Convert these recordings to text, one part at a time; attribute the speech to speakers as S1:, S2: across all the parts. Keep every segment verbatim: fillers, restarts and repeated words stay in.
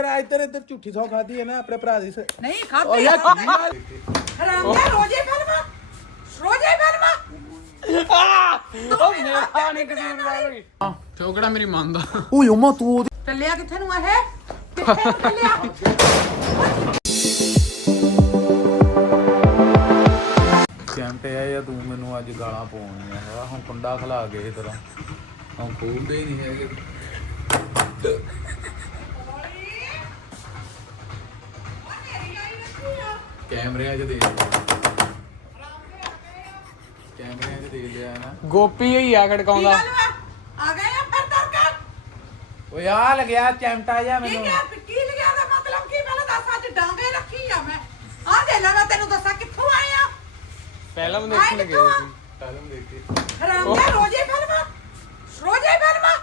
S1: ਇੱਧਰ ਇੱਧਰ ਝੂਠੀ ਸੌ ਖਾਦੀ ਹੈ ਨਾ ਆਪਣੇ ਭਰਾ ਦੀ
S2: ਨਹੀਂ ਖਾਦੀ ਹਰਾਮ ਦਾ ਰੋਜੇ ਫਿਲਮਾਂ ਰੋਜੇ ਫਿਲਮਾਂ
S3: ਉਹ ਮੇਰਾ ਨਹੀਂ ਕਸੂਰ ਵਾਲੀ ਹਾਂ ਤੇ ਕਿਹੜਾ ਮੇਰੀ ਮੰਨਦਾ
S1: ਓਏ ਉਮਾ ਤੂੰ
S2: ਚੱਲਿਆ ਕਿੱਥੇ ਨੂੰ ਇਹ ਕਿੱਥੇ ਚੱਲਿਆ
S1: ਚੈਂਪੇ ਆ ਜਾਂ ਤੂੰ ਮੈਨੂੰ ਅੱਜ ਗਾਲਾਂ ਪਾਉਣੀਆਂ ਹੈ ਹੁਣ ਕੁੰਡਾ ਖਲਾ ਕੇ ਇਸ ਤਰ੍ਹਾਂ ਹੁਣ ਖੋਲਦੇ ਹੀ ਨਹੀਂ ਹੈਗੇ ਕੈਮਰਿਆਂ 'ਚ ਦੇਖ ਕੈਮਰਿਆਂ 'ਚ ਦੇਖ ਲਿਆ ਨਾ
S3: ਗੋਪੀ ਹੀ ਆ ਖੜਕਾਉਂਦਾ
S2: ਆ ਗਏ ਆ ਫਿਰ ਦਰਕਾਰ
S1: ਓਏ ਆ ਲੱਗਿਆ ਚੈਂਟਾ ਜਾਂ
S2: ਕੀ
S1: ਮੈਨੂੰ
S2: ਕਿਹਾ ਕੀ ਲਿਖਿਆ ਦਾ ਮਤਲਬ ਕੀ ਪਹਿਲਾਂ ਦੱਸ ਅੱਜ ਡਾਂਗੇ ਰੱਖੀ ਆ ਮੈਂ ਆ ਦੇ ਲੈ ਮੈਂ ਤੈਨੂੰ ਦੱਸਾਂ ਕਿੱਥੋਂ ਆਏ ਆ
S3: ਪਹਿਲਾਂ ਮੈਂ ਦੇਖਣ ਗਏ ਸੀ
S1: ਫਿਲਮ ਦੇਖ ਕੇ
S2: ਹਰਾਮ ਦਾ ਰੋਜੇ ਫਿਲਮਾਂ ਰੋਜੇ ਫਿਲਮਾਂ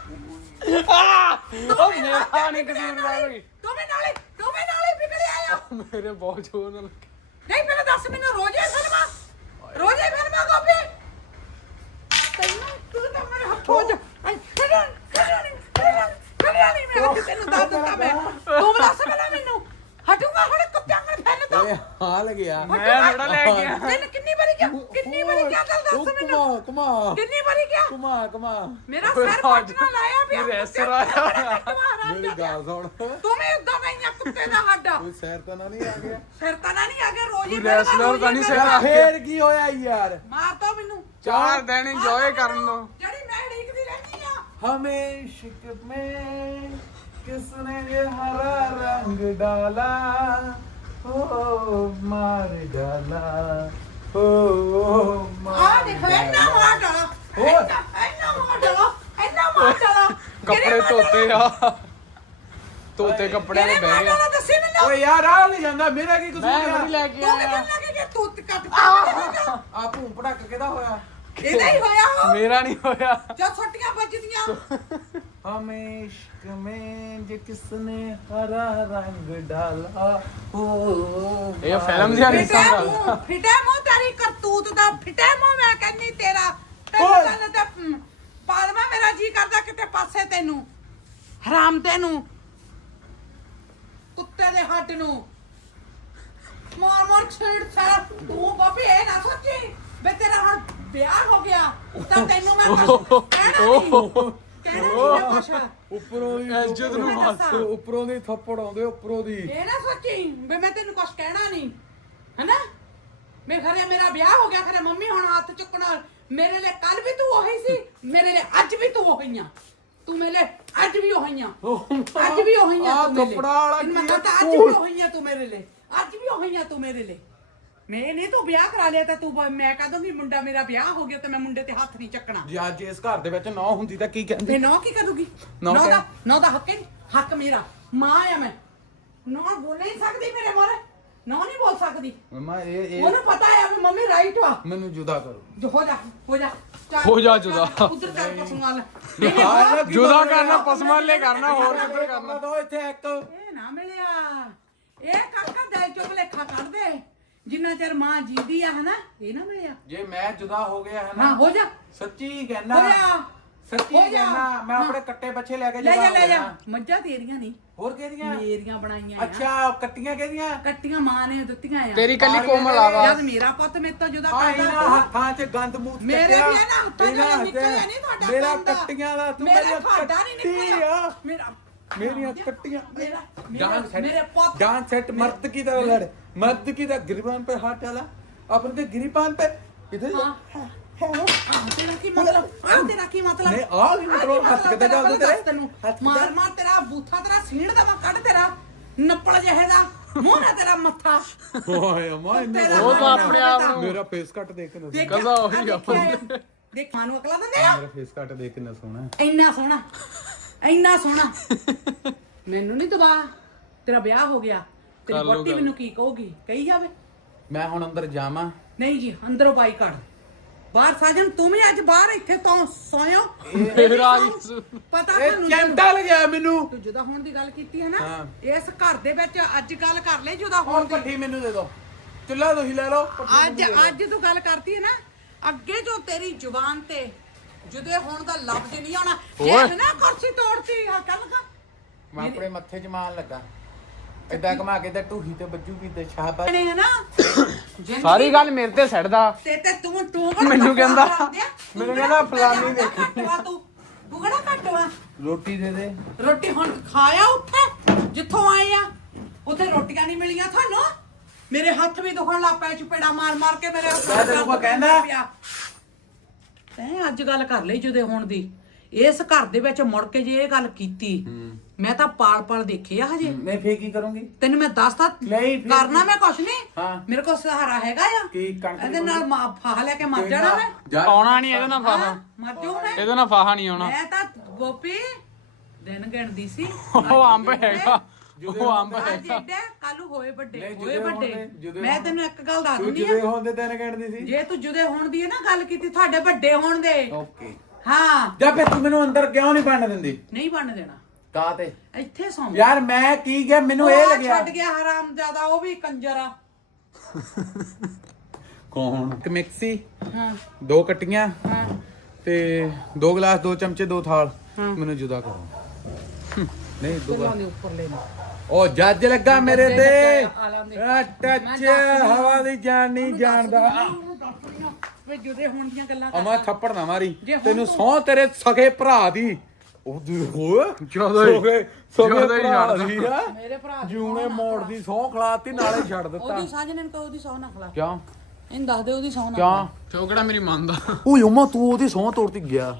S3: ਉਹ ਮੇਰਾ ਨਹੀਂ ਕਸੂਰ ਵਾਲੀ
S2: ਤੂੰ ਵੀ ਨਾਲੇ ਤੂੰ ਵੀ ਨਾਲੇ ਵਿਗੜ ਆਇਆ
S3: ਮੇਰੇ ਬਹੁਤ ਜ਼ੋਰ ਨਾਲ
S2: ਨਹੀਂ ਪਹਿਲਾਂ ਦੱਸ ਮੈਨੂੰ ਰੋਜੇ ਫਿਲਮਾਂ ਰੋਜੇ ਫਿਲਮਾਂ ਗੋਪੀ ਤੈਨੂੰ ਤੂੰ ਤਾਂ ਮੇਰੇ ਹੱਥੋਂ ਜਾ ਖੜਿਆ ਖੜਿਆ ਨਹੀਂ ਖੜਿਆ ਨਹੀਂ ਮੈਂ ਅੱਜ ਤੈਨੂੰ ਦੱਸ ਦਿੱਤਾ ਮੈਂ ਤੂੰ ਦੱਸ ਪਹਿਲਾਂ ਮੈਨੂੰ ਹਟੂਗਾ ਹੁਣ ਕੁੱਤਿਆਂ ਨੂੰ ਫੈਲ ਤਾ
S1: ਓਏ ਆ ਲੱਗਿਆ
S3: ਮੈਂ ਥੋੜਾ ਲੈ ਗਿਆ
S2: ਤੈਨੂੰ ਕਿੰਨੀ ਵਾਰੀ ਕਿਹਾ ਕਿੰਨੀ ਵਾਰੀ ਕਿਹਾ ਚੱਲ ਦੱਸ ਮੈਨੂੰ
S1: ਕੁਮਾ ਕੁਮਾ
S2: ਕਿੰਨੀ ਵਾਰੀ ਕਿਹਾ
S1: ਕੁਮਾ ਕੁਮਾ
S2: ਮੇਰਾ ਸਿਰ ਪੱਟਣਾ ਲਾਇਆ ਪਿਆ
S3: ਮੇਰੇ ਸਿਰ ਆਇਆ
S1: ਮੇਰੀ ਗੱਲ ਸੁਣ
S2: ਤੂੰ ਵੀ ਉਦਾਂ ਗਈਆਂ ਕੁੱਤੇ ਦਾ ਹੱਡ
S1: ਕੋਈ ਸੈਰ ਤਾਂ ਨਾ ਨਹੀਂ ਆ ਗਿਆ
S2: ਫਿਰ ਤਾਂ ਨਾ ਨਹੀਂ ਆ ਗਿਆ ਰੋਜ਼ ਹੀ
S3: ਰੈਸਲਰ ਤਾਂ ਨਹੀਂ ਸਿਰ
S1: ਯਾਰ ਫੇਰ ਕੀ ਹੋਇਆ ਯਾਰ
S2: ਮਾਰ ਤਾ ਮੈਨੂੰ
S3: ਚਾਰ ਦਿਨ ਇੰਜੋਏ ਕਰਨ ਦੋ
S2: ਜਿਹੜੀ ਮੈਂ ਢੀਕਦੀ ਰਹਿੰਦੀ ਆ
S1: हमें इश्क में किसने ये हरा रंग डाला ओ मार डाला ओ
S2: ਆ ਦੇਖ ਇੰਨਾ ਮਾਰ ਡਾਲਾ ਇੰਨਾ ਮਾਰ ਡਾਲਾ ਇੰਨਾ ਮਾਰ ਡਾਲਾ
S3: ਕੱਪੜੇ ਧੋਤੇ ਆ ਧੋਤੇ ਕੱਪੜਿਆਂ ਦੇ ਬਹਿ ਗਿਆ
S2: ਗਿਆ ਦੱਸੀ ਮੈਨੂੰ
S1: ओए यार आ नहीं ਜਾਂਦਾ ਮੇਰਾ ਕੀ
S3: ਮੈਂ
S1: ਕਸੂਰ
S3: ਨਹੀਂ
S1: ਆ
S3: ਲੈ ਕੇ
S2: ਤੂੰ
S3: ਆਇਆ
S2: ਕਿੱਥੇ ਲੱਗੇ ਕਿ ਤੂੰ ਕੱਟ ਕੇ
S1: ਆ ਭੂੰ ਪਟਕ ਕਿਹਦਾ ਹੋਇਆ
S2: ਇਹਦਾ ਹੀ ਹੋਇਆ ਹੋ
S3: ਮੇਰਾ ਨਹੀਂ ਹੋਇਆ
S2: ਜਦ ਛੁੱਟੀਆਂ ਵੱਜਦੀਆਂ
S1: हमें इश्क में जो किसने हरा रंग डाला ओ
S3: ਇਹ ਫਿਲਮ ਦੀ ਨਹੀਂ
S2: ਫਿਟੇ
S3: ਸਮਝ
S2: ਮੂੰਹ ਫਿਟੇ ਮੂੰਹ ਤੇਰੀ ਕਰਤੂਤ ਦਾ ਫਿਟੇ ਮੂੰਹ ਮੈਂ ਕਹਿੰਨੀ ਤੇਰਾ ਤੈਨੂੰ
S1: ਓਏ।
S2: ਗੱਲ ਤੇ ਹਮ, ਪਾਦਮਾ ਮੇਰਾ ਜੀ ਕਰਦਾ ਕਿਤੇ ਪਾਸੇ ਤੈਨੂੰ ਹਰਾਮ ਤੈਨੂੰ ਕੁੱਤੇ ਦੇ ਹੱਡ ਨੂੰ ਮਾਰ ਮਾਰ ਛੇੜ ਸਾਰਾ ਤੂੰ ਬਾਬੇ ਇਹ ਨਾ ਸੋਚੀ ਬੇ ਤੇਰਾ ਹੁਣ ਵਿਆਹ ਹੋ ਗਿਆ ਤਾਂ ਤੈਨੂੰ ਮੈਂ ਕੁਛ ਕਹਿਣਾ ਨਹੀਂ ਕਹਿਣਾ ਨਹੀਂ ਮੈਂ ਕੁਛ
S1: ਉੱਪਰੋਂ ਦੀ
S3: ਇੱਜ਼ਤ ਨੂੰ
S2: ਹੱਥ।
S1: ਉੱਪਰੋਂ ਦੀ ਥੱਪੜ ਆਉਂਦੇ ਉੱਪਰੋਂ ਦੀ
S2: ਇਹ ਨਾ ਸੋਚੀ ਵੀ ਮੈਂ ਤੈਨੂੰ ਕੁਛ ਕਹਿਣਾ ਨਹੀਂ ਹੈਨਾ ਮੈਂ ਖਰੇ ਮੇਰਾ ਵਿਆਹ ਹੋ ਗਿਆ ਖਰੇ ਮੰਮੀ ਹੁਣ ਹੱਥ ਚੁੱਕਣਾ ਮੇਰੇ ਲਈ ਕੱਲ ਵੀ ਤੂੰ ਉਹੀ ਸੀ ਮੇਰੇ ਲਈ ਅੱਜ ਵੀ ਤੂੰ ਉਹੀ ਆ ਤੂੰ ਮੇਰੇ ਲਈ ਅੱਜ ਵੀ ਉਹੀ ਆ ਅੱਜ ਵੀ ਉਹੀ ਆ
S1: ਆਹ
S2: ਤੂੰ ਮੇਰੇ ਲਈ
S1: ਕੱਪੜਾ ਵਾਲਾ
S2: ਤੈਨੂੰ ਮੈਂ
S1: ਕੀ ਆ?
S2: ਕਹਤਾ ਅੱਜ ਵੀ ਉਹੀ ਆ ਤੂੰ ਮੇਰੇ ਲਈ ਅੱਜ ਵੀ ਉਹੀ ਆ ਤੂੰ ਮੇਰੇ ਲਈ ਮੈਂ ਨਹੀਂ ਤੂੰ ਵਿਆਹ ਕਰਾ ਲਿਆ ਤਾਂ ਤੂੰ ਬ- ਮੈਂ ਕਹ ਦੂੰਗੀ ਮੁੰਡਾ ਮੇਰਾ ਵਿਆਹ ਹੋ ਗਿਆ ਤੇ ਮੈਂ ਮੁੰਡੇ ਤੇ ਹੱਥ ਨਹੀਂ ਚੱਕਣਾ
S1: ਜੇ ਅੱਜ ਇਸ ਘਰ ਦੇ ਵਿੱਚ ਨੌ ਹੁੰਦੀ ਤਾਂ ਕੀ ਕਹਿੰਦੀ
S2: ਤੇ ਨੌ ਕੀ ਕਰੂਗੀ
S1: ਨਹੁੰ
S2: ਨੌ ਦਾ
S1: ਕਹਿ-
S2: ਨੌ ਦਾ ਹੱਕ ਹੈ ਹੱਕ ਮੇਰਾ ਮਾਂ ਆ ਮੈਂ ਨੌ ਬੋਲ ਨਹੀਂ ਸਕਦੀ ਮੇਰੇ ਮੋਰੇ ਨੌ ਨਹੀਂ ਬੋਲ ਸਕਦੀ
S1: ਮਮਾ ਇਹ ਇਹ
S2: ਉਹਨੂੰ ਪਤਾ ਹੈ ਵੀ ਮੰਮੀ ਰਾਈਟ ਵਾ
S1: ਮੈਨੂੰ ਜੁਦਾ ਕਰੋ
S2: ਜੋ ਹੋ ਜਾ ਹੋ ਜਾ ਚੱਲ,
S3: ਹੋ ਜਾ ਜੁਦਾ।
S2: ਉਧਰ ਚੱਲ ਪਸ਼ੂਆਂ ਵੱਲ
S1: ਆਹ ਕੀ
S3: ਜੁਦਾ
S1: ਬਣ ਰਿਹਾ?
S3: ਕਰਨਾ ਪਸਮਾਲੇ ਕਰਨਾ ਹੋਰ ਕਿੱਥੇ ਕਰਨਾ
S1: ਦੋ ਇੱਥੇ ਇੱਕ
S2: ਇਹ ਨਾ ਮਿਲਿਆ ਇਹ ਕਾਕਾ ਦਿਲ ਚੋਂ ਭੁਲੇਖਾ ਕੱਢ ਦੇ ਜਿੰਨਾ ਚਿਰ ਮਾਂ ਜੀਦੀ ਆ ਹਨਾ ਇਹ ਨਾ ਮਿਲਿਆ
S1: ਜੇ ਮੈਂ ਜੁਦਾ ਹੋ ਗਿਆ ਹੈ
S2: ਹਾਂ
S1: ਨਾ
S2: ਹੋ ਜਾ
S1: ਸੱਚੀ ਕਹਿਣਾ
S2: ਹੋ ਜਾ
S1: ਸੱਚੀ
S2: ਹੋ ਜਾ।
S1: ਕਹਿਣਾ ਮੈਂ ਆਪਣੇ ਕੱਟੇ ਬੱਚੇ ਲੈ ਕੇ
S2: ਲੈ
S1: ਜੁਦਾ
S2: ਜਾ
S1: ਹੋ
S2: ਲੈ ਜਾ
S1: ਜਾਣਾ।
S2: ਮੱਝਾਂ ਤੇਰੀਆਂ ਨਹੀਂ
S1: ਹੋਰ ਕਿਹਦੀਆਂ
S2: ਮੇਰੀਆਂ ਬਣਾਈਆਂ ਆ
S1: ਅੱਛਾ ਕੱਟੀਆਂ ਕਿਹਦੀਆਂ
S2: ਕੱਟੀਆਂ ਮਾਂ ਨੇ ਦਿੱਤੀਆਂ ਆ
S3: ਤੇਰੀ ਕੱਲੀ ਕੋਮਲ ਆਵਾ
S2: ਜਦ ਮੇਰਾ ਪੁੱਤ ਮੇਰੇ ਤੋਂ ਜੁਦਾ
S1: ਆ
S2: ਕਰਦਾ
S1: ਇਹਨਾਂ
S2: ਤੂੰ-
S1: ਹੱਥਾਂ 'ਚ ਗੰਦ ਮੂਤ
S2: ਮੇਰੇ ਵੀ
S1: ਕੱਟਿਆ।
S2: ਹੈ ਨਾ ਹੱਥਾਂ
S1: ਇਹਨਾਂ
S2: ਚੋਂ
S1: ਹੱਥਾਂ-
S2: ਨਿਕਲਿਆ ਨਹੀਂ ਤੁਹਾਡਾ
S1: ਮੇਰਾ
S2: ਗੰਦ।
S1: ਕੱਟੀਆਂ ਦਾ ਤੂੰ
S2: ਮੇਰਾ
S1: ਮੇਰੀਆਂ
S2: ਤੁਹਾਡਾ ਨਹੀਂ ਨਿਕਲਿਆ
S1: ਕੱਟੀਆਂ।
S2: ਮੇਰਾ
S1: ਮੇਰੀਆਂ ਕੱਟੀਆਂ
S2: मेरा
S1: डांस सेट
S2: मेरे पुत
S1: डांस सेट मर्द की तरह लड़ मर्द की तरह गिरबान पे हाथ डाला अपन के गिरीबान पे इधर
S2: हाँ। हाँ, तेरा की मतलब हाँ, तेरा की मतलब
S1: नहीं, आ भी मतलब
S2: हाँ,
S1: हੱਥ ਕਿੱਦਾਂ
S2: तेरा
S1: ਚੱਲਦੇ
S2: पता
S1: ਤੇਰੇ?
S2: ਤੈਨੂੰ
S1: ਹੱਥ
S2: ਮਾਰ
S1: ਕਿੱਦਾਂ?
S2: ਮਾਰ ਤੇਰਾ ਬੂਥਾ ਤੇਰਾ ਸੀੜ ਦਾ ਮੈਂ ਕੱਢ ਤੇਰਾ ਨੱਪੜ ਜਿਹੇ ਦਾ ਮੂੰਹ ਨਾ ਤੇਰਾ ਮੱਥਾ
S1: ਓਏ ਅਮਾ
S2: ਤੇਰਾ
S3: ਉਹ ਤਾਂ
S2: ਮਾਰ
S3: ਆਪਣੇ
S2: ਮਾਰ
S3: ਆਪ
S2: ਤੇਰਾ।
S3: ਨੂੰ-
S1: ਮੇਰਾ ਫੇਸ ਕੱਟ ਦੇਖ ਕੇ ਨਾ
S2: ਦੇਖ,
S3: ਕਜ਼ਾ ਉਹੀ
S2: ਆਹ
S3: ਆ।
S2: ਦੇਖਿਆ, ਦੇਖ ਮਾਂ ਨੂੰ ਅਕਲਾ ਦਿੰਦੇ ਆ
S1: ਮੇਰਾ ਫੇਸ ਕੱਟ ਦੇਖ ਕੇ ਨਾ ਸੋਹਣਾ
S2: ਇੰਨਾ ਸੋਹਣਾ ਇੰਨਾ ਸੋਹਣਾ ਮੈਨੂੰ ਨਹੀਂ ਦਬਾ ਤੇਰਾ ਵਿਆਹ ਹੋ ਗਿਆ ਤੇਰੀ
S3: ਕਰ ਲਓ
S2: ਵੋਟੀ
S3: ਗੱਲ।
S2: ਮੈਨੂੰ ਕੀ ਕਹੂਗੀ ਕਹੀ ਜਾਵੇ
S1: ਮੈਂ ਹੁਣ ਅੰਦਰ ਜਾਵਾਂ
S2: ਨਹੀਂ ਜੀ ਅੰਦਰੋਂ ਬਾਈ ਕੱਢ ਬਾਹਰ ਸਾਜਣ ਤੂੰ ਵੀ ਅੱਜ ਬਾਹਰ ਇੱਥੇ ਤੋਂ ਸੋਇਓ
S3: ਮੇਰਾ ਵੀ
S2: ਪਤਾ
S1: ਇਹ
S2: ਤੁਹਾਨੂੰ
S1: ਚਿੰਤਾ ਲੱਗਿਆ ਮੈਨੂੰ
S2: ਤੂੰ ਜੁਦਾ ਹੋਣ ਦੀ ਗੱਲ ਕੀਤੀ ਹੈ ਨਾ
S1: ਹਾਂ।
S2: ਇਸ ਘਰ ਦੇ ਵਿੱਚ ਅੱਜ ਗੱਲ ਕਰ ਲੈ ਜੁਦਾ ਹੋਣ
S1: ਹੁਣ
S2: ਦੀ
S1: ਪੱਠੀ ਮੈਨੂੰ ਦੇ ਦਿਓ ਚੁੱਲਾ ਤੁਸੀਂ ਲੈ ਲਓ ਪੱਠੀ
S2: ਅੱਜ ਅੱਜ ਤੂੰ ਗੱਲ ਕਰਤੀ ਹੈ ਨਾ ਅੱਗੇ ਜੋ ਤੇਰੀ ਜ਼ੁਬਾਨ ਤੇ ਜੁਦੇ ਹੋਣ ਦਾ ਲਫ਼ਜ਼ ਨਹੀਂ ਆਉਣਾ ਜੇ
S3: ਓਏ।
S2: ਨਾ ਕੁਰਸੀ ਤੋੜਤੀ ਹਾਂ ਕੱਲ ਕਾ
S1: ਮੈਂ ਆਪਣੇ ਮੱਥੇ 'ਚ ਮਾਰਨ ਲੱਗਾ ਇਦਾਂ ਘਮਾ ਕੇ ਤੇ ਢੂਹੀ ਤੇ ਵੱਜੂਗੀ ਤੇ ਸ਼ਾਬਾਸ਼
S2: ਨੇ ਨਾ ਜ਼ਿੰਦਗੀ
S3: ਸਾਰੀ ਗੱਲ ਮੇਰੇ ਤੇ ਛੱਡਦਾ
S2: ਤੇ ਤੇ ਤੂੰ ਤੂੰ ਕਿਹੜਾ
S3: ਮੈਨੂੰ
S2: ਘੱਟ ਵਾ
S3: ਕਹਿੰਦਾ-
S2: ਕਰਾਉਂਦੇ ਆ? ਤੂੰ
S3: ਮੈਨੂੰ
S2: ਕਿਹੜਾ
S3: ਕਹਿੰਦਾ ਫਲਾਨੀ
S2: ਘੱਟ
S3: ਦੇਖੀ।
S2: ਵਾ ਤੂੰ ਤੂੰ ਕਿਹੜਾ ਘੱਟ ਵਾ
S1: ਰੋਟੀ ਦੇ ਦੇ
S2: ਰੋਟੀ ਹੁਣ ਖਾਇਆ ਉੱਥੇ ਜਿੱਥੋਂ ਆਏ ਆ ਉੱਥੇ ਰੋਟੀਆਂ ਨਹੀਂ ਮਿਲੀਆਂ ਤੁਹਾਨੂੰ ਮੇਰੇ ਹੱਥ ਵੀ ਦੁਖਣ ਲੱਗ ਪਏ ਚਪੇੜਾ ਮਾਰ ਮਾਰ ਕੇ ਮੇਰੇ ਹੱਥ
S1: ਮੈਂ ਤੈਨੂੰ ਕੋਈ ਕਹਿੰਦਾ?
S2: ਤੈਂ ਅੱਜ ਗੱਲ ਕਰ ਲਈ ਜਦੇ ਹੁਣ ਦੀ ਇਸ ਘਰ ਦੇ ਵਿੱਚ ਮੁੜ ਕੇ ਜੇ ਇਹ ਗੱਲ ਕੀਤੀ ਮੈਂ ਤਾਂ ਪਾਲ ਪਾਲ ਦੇਖੇ ਆ ਹਜੇ
S1: ਨਹੀਂ ਫੇਰ ਕੀ ਕਰੂੰਗੀ
S2: ਤੈਨੂੰ ਮੈਂ ਦੱਸਦਾ
S1: ਨਹੀਂ ਫਿਰ-
S2: ਕਰਨਾ ਮੈਂ ਕੁਛ ਨਹੀਂ
S1: ਹਾਂ।
S2: ਮੇਰੇ ਕੋਲ ਸਹਾਰਾ ਹੈਗਾ ਆ
S1: ਕੀ ਕਣਕ
S2: ਇਹਦੇ ਨਾਲ ਮਾਂ ਫਾਹ ਲੈ ਕੇ ਮਰ ਜਾਣਾ ਮੈਂ
S1: ਜਾ
S3: ਆਉਣਾ ਨਹੀਂ ਇਹਦੇ ਨਾਲ ਫਾਹਾ
S2: ਹਾਂ, ਮਰ ਜਾਊ ਮੈਂ
S3: ਇਹਦੇ ਨਾਲ ਫਾਹਾ ਨਹੀਂ ਆਉਣਾ
S2: ਮੈਂ ਤਾਂ ਗੋਪੀ ਦਿਨ ਗਿਣਦੀ ਸੀ
S3: ਉਹ ਅੰਬ ਹੈਗਾ ਉਹ ਅੰਬ
S2: ਅੱਜ
S3: ਹੈਗਾ
S2: ਏਡਾ ਕੱਲ ਹੋਏ ਵੱਡੇ
S1: ਨਹੀਂ,
S2: ਹੋਏ
S1: ਜੁਦੇ
S2: ਵੱਡੇ
S1: ਹੋਣ ਦੇ, ਜੁਦੇ
S2: ਮੈਂ
S1: ਹੋਣ।
S2: ਤੈਨੂੰ ਇੱਕ ਗੱਲ ਦੱਸ
S1: ਤੂੰ
S2: ਦਿੰਦੀ
S1: ਜਿਵੇਂ
S2: ਆ
S1: ਹੁੰਦੇ ਤੈਨੂੰ ਕਹਿਣਦੀ ਸੀ
S2: ਜੇ ਤੂੰ ਜੁਦੇ ਹੋਣ ਦੀ ਹੈ ਨਾ ਗੱਲ ਕੀਤੀ ਤੁਹਾਡੇ ਵੱਡੇ ਹੋਣ ਦੇ
S1: ਓਕੇ
S2: ਹਾਂ
S1: ਜਾ ਫੇ ਤੂੰ ਮੈਨੂੰ ਅੰਦਰ ਕਿਉਂ ਨਹੀਂ ਬਣਨ ਦਿੰਦੀ
S2: ਨਹੀਂ ਬਣ ਦੇਣਾ
S1: ਕਾ ਤੇ
S2: ਇੱਥੇ ਸੌਂ
S1: ਯਾਰ ਮੈਂ ਕੀ ਗਿਆ ਮੈਨੂੰ ਇਹ
S2: ਉਹ
S1: ਲੱਗਿਆ
S2: ਛੱਡ ਗਿਆ ਹਰਾਮ ਜ਼ਿਆਦਾ ਉਹ ਵੀ ਕੰਜਰ ਆ
S1: ਕੌਣ ਇੱਕ ਮਿਕਸੀ
S2: ਹਾਂ
S1: ਦੋ ਕਟੀਆਂ
S2: ਹਾਂ
S1: ਤੇ ਦੋ ਗਲਾਸ ਦੋ ਚਮਚੇ ਦੋ ਥਾਲ
S2: ਹਾਂ।
S1: ਮੈਨੂੰ ਜੁਦਾ ਕਰੋ ਹਮ, ਨਹੀਂ ਦੋ
S2: ਗੱਲਾਂ ਦੇ ਉੱਪਰ ਲੈਣਾ
S1: ਉਹ ਜੱਜ ਲੱਗਾ ਮੇਰੇ ਤੇ
S2: ਆ ਲਾਂਦੇ।
S1: ਆ ਟੱਚ ਹਵਾ ਦੀ ਜਾਨ ਨਹੀਂ ਜਾਣਦਾ
S2: ਵੇ ਜੁਦੇ ਹੋਣ ਦੀਆਂ ਗੱਲਾਂ
S1: ਅਮਾ ਥੱਪੜ ਨਾ ਮਾਰੀ
S2: ਜੇ ਹੁਣ
S1: ਤੈਨੂੰ
S2: ਤੂੰ-
S1: ਸੌ ਤੇਰੇ ਸਗੇ ਭਰਾ ਦੀ ਉਹ ਦੀ ਹੋਏ
S3: ਜਦੋਂ ਹੀ-
S1: ਸਗੇ ਸਗੇ
S3: ਜਦੋਂ ਹੀ
S1: ਭਰਾ
S3: ਛੱਡਦਾ।
S1: ਦੀ ਆ
S2: ਮੇਰੇ ਭਰਾ ਦੀ
S1: ਜੂਨੇ
S2: ਸਹੁੰ ਨਾ
S1: ਮੋੜ ਦੀ ਸੌ ਖਲਾਤੀ ਨਾਲੇ ਛੱਡ ਦਿੱਤਾ
S2: ਉਹਦੀ ਸਾਜਣੇ ਨੂੰ ਕਹੋ ਉਹਦੀ ਸੌ ਨਾ ਖਲਾ
S1: ਕਿਉਂ
S2: ਇਹਨੂੰ ਦੱਸ ਦੇ ਉਹਦੀ ਸੌ ਨਾ
S1: ਕਿਉਂ
S3: ਤੇ ਉਹ ਕਿਹੜਾ ਮੇਰੀ ਮੰਨਦਾ
S1: ਓਏ ਉਮਾ ਤੂੰ ਉਹਦੀ ਸੌ ਤੋੜਤੀ ਗਿਆ